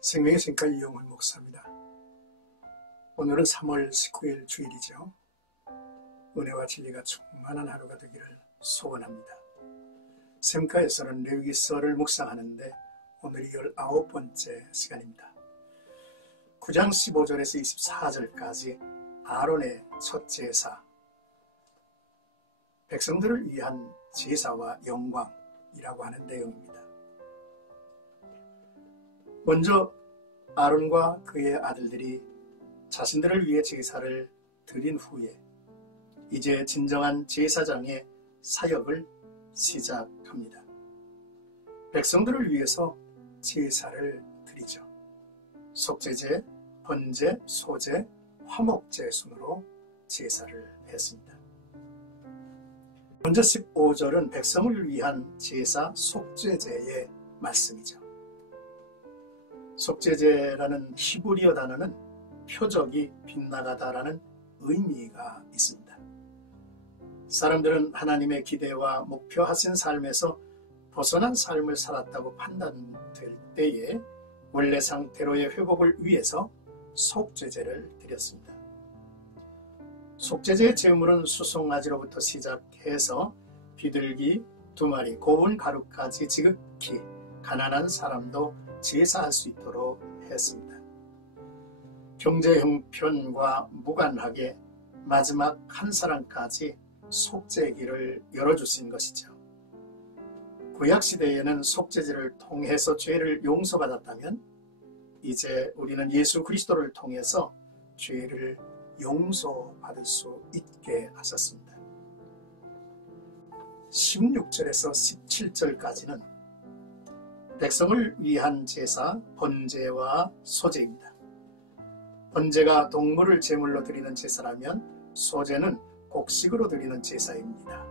생명의 생가 이영훈 목사입니다. 오늘은 3월 19일 주일이죠. 은혜와 진리가 충만한 하루가 되기를 소원합니다. 샘가에서는 레위기서를 묵상하는데 오늘이 19번째 시간입니다. 9장 15절에서 24절까지 아론의 첫 제사, 백성들을 위한 제사와 영광이라고 하는 내용입니다. 먼저 아론과 그의 아들들이 자신들을 위해 제사를 드린 후에 이제 진정한 제사장의 사역을 시작합니다. 백성들을 위해서 제사를 드리죠. 속죄제, 번제, 소제, 화목제 순으로 제사를 했습니다. 먼저 15절은 백성을 위한 제사 속죄제의 말씀이죠. 속죄제라는 히브리어 단어는 표적이 빗나가다라는 의미가 있습니다. 사람들은 하나님의 기대와 목표하신 삶에서 벗어난 삶을 살았다고 판단될 때에 원래 상태로의 회복을 위해서 속죄제를 드렸습니다. 속죄제의 제물은 수송아지로부터 시작해서 비둘기 2마리, 고운 가루까지 지극히 가난한 사람도 제사할 수 있도록 했습니다. 경제 형편과 무관하게 마지막 한 사람까지 속죄기를 열어주신 것이죠. 구약시대에는 속죄제를 통해서 죄를 용서받았다면 이제 우리는 예수 그리스도를 통해서 죄를 용서받을 수 있게 하셨습니다. 16절에서 17절까지는 백성을 위한 제사, 번제와 소제입니다. 번제가 동물을 제물로 드리는 제사라면 소제는 곡식으로 드리는 제사입니다.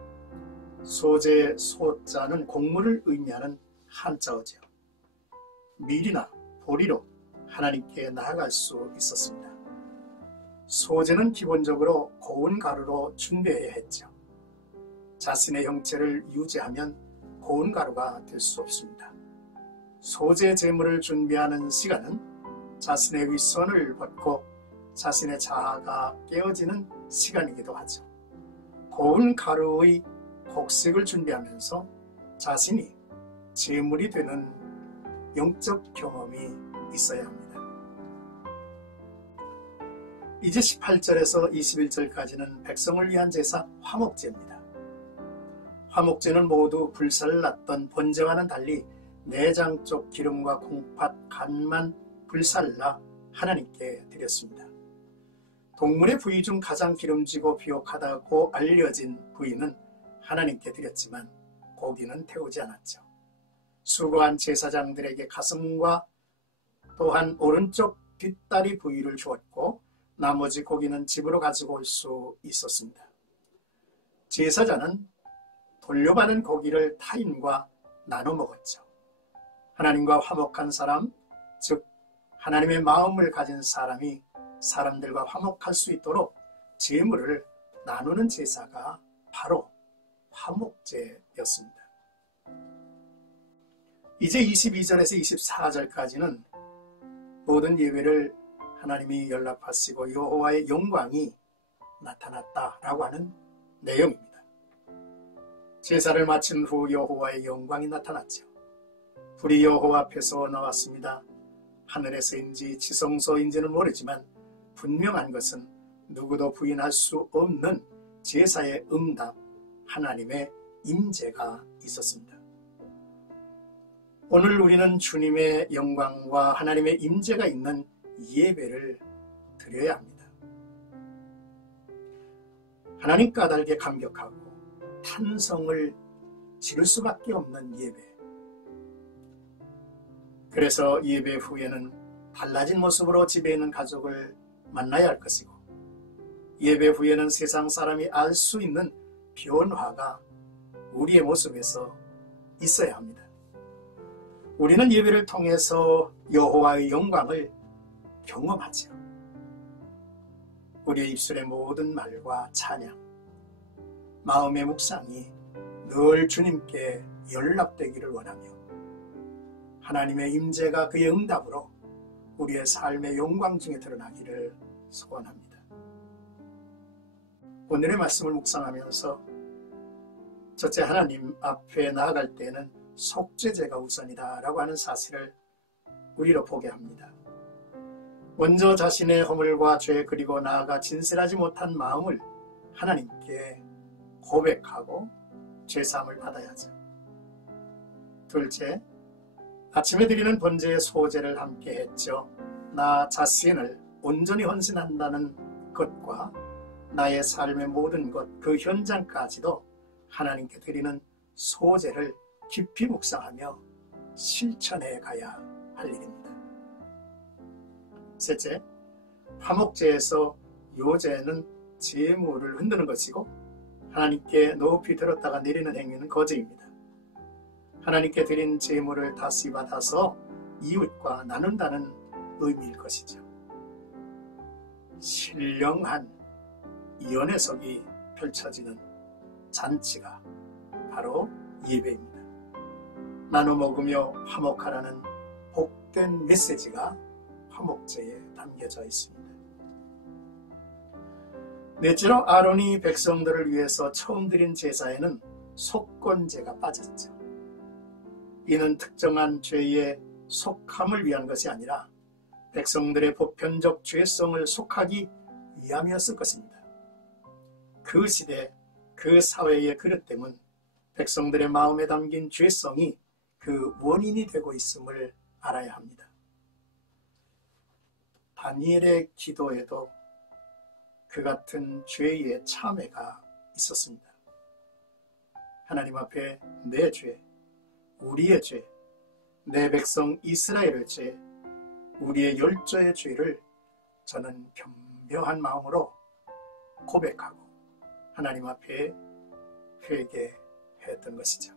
소제, 소자는 곡물을 의미하는 한자어죠. 밀이나 보리로 하나님께 나아갈 수 있었습니다. 소제는 기본적으로 고운 가루로 준비해야 했죠. 자신의 형체를 유지하면 고운 가루가 될 수 없습니다. 소제 제물을 준비하는 시간은 자신의 위선을 벗고 자신의 자아가 깨어지는 시간이기도 하죠. 고운 가루의 곡식을 준비하면서 자신이 제물이 되는 영적 경험이 있어야 합니다. 이제 18절에서 21절까지는 백성을 위한 제사 화목제입니다. 화목제는 모두 불살랐던 번제와는 달리 내장 쪽 기름과 콩팥, 간만 불살라 하나님께 드렸습니다. 동물의 부위 중 가장 기름지고 비옥하다고 알려진 부위는 하나님께 드렸지만 고기는 태우지 않았죠. 수고한 제사장들에게 가슴과 또한 오른쪽 뒷다리 부위를 주었고 나머지 고기는 집으로 가지고 올 수 있었습니다. 제사장은 돌려받은 고기를 타인과 나눠 먹었죠. 하나님과 화목한 사람, 즉 하나님의 마음을 가진 사람이 사람들과 화목할 수 있도록 제물을 나누는 제사가 바로 화목제였습니다. 이제 22절에서 24절까지는 모든 예외를 하나님이 연락하시고 여호와의 영광이 나타났다라고 하는 내용입니다. 제사를 마친 후 여호와의 영광이 나타났죠. 불이 여호와 앞에서 나왔습니다. 하늘에서인지 지성소인지는 모르지만 분명한 것은 누구도 부인할 수 없는 제사의 응답, 하나님의 임재가 있었습니다. 오늘 우리는 주님의 영광과 하나님의 임재가 있는 예배를 드려야 합니다. 하나님 까닭에 감격하고 탄성을 지를 수밖에 없는 예배. 그래서 예배 후에는 달라진 모습으로 집에 있는 가족을 만나야 할 것이고 예배 후에는 세상 사람이 알 수 있는 변화가 우리의 모습에서 있어야 합니다. 우리는 예배를 통해서 여호와의 영광을 경험하죠. 우리의 입술의 모든 말과 찬양, 마음의 묵상이 늘 주님께 연락되기를 원하며 하나님의 임재가 그의 응답으로 우리의 삶의 영광 중에 드러나기를 소원합니다. 오늘의 말씀을 묵상하면서 첫째, 하나님 앞에 나아갈 때에는 속죄제가 우선이다 라고 하는 사실을 우리로 보게 합니다. 먼저 자신의 허물과 죄 그리고 나아가 진실하지 못한 마음을 하나님께 고백하고 죄사함을 받아야죠. 둘째, 아침에 드리는 번제의 소제를 함께 했죠. 나 자신을 온전히 헌신한다는 것과 나의 삶의 모든 것, 그 현장까지도 하나님께 드리는 소제를 깊이 묵상하며 실천해 가야 할 일입니다. 셋째, 화목제에서 요제는 제물을 흔드는 것이고 하나님께 높이 들었다가 내리는 행위는 거제입니다. 하나님께 드린 제물을 다시 받아서 이웃과 나눈다는 의미일 것이죠. 신령한 연회석이 펼쳐지는 잔치가 바로 예배입니다. 나눠 먹으며 화목하라는 복된 메시지가 화목제에 담겨져 있습니다. 넷째로 아론이 백성들을 위해서 처음 드린 제사에는 속건제가 빠졌죠. 이는 특정한 죄의 속함을 위한 것이 아니라 백성들의 보편적 죄성을 속하기 위함이었을 것입니다. 그 시대, 그 사회의 그릇됨은 백성들의 마음에 담긴 죄성이 그 원인이 되고 있음을 알아야 합니다. 다니엘의 기도에도 그 같은 죄의 참회가 있었습니다. 하나님 앞에 내 죄, 우리의 죄, 내 백성 이스라엘의 죄, 우리의 열조의 죄를 저는 겸허한 마음으로 고백하고 하나님 앞에 회개했던 것이죠.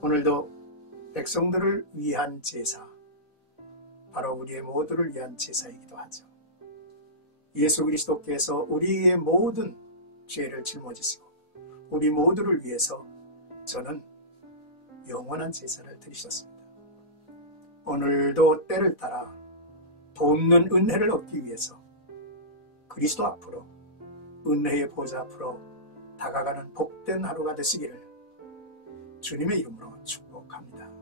오늘도 백성들을 위한 제사, 바로 우리의 모두를 위한 제사이기도 하죠. 예수 그리스도께서 우리의 모든 죄를 짊어지시고 우리 모두를 위해서 저는 영원한 제사를 드리셨습니다. 오늘도 때를 따라 돕는 은혜를 얻기 위해서 그리스도 앞으로, 은혜의 보좌 앞으로 다가가는 복된 하루가 되시기를 주님의 이름으로 축복합니다.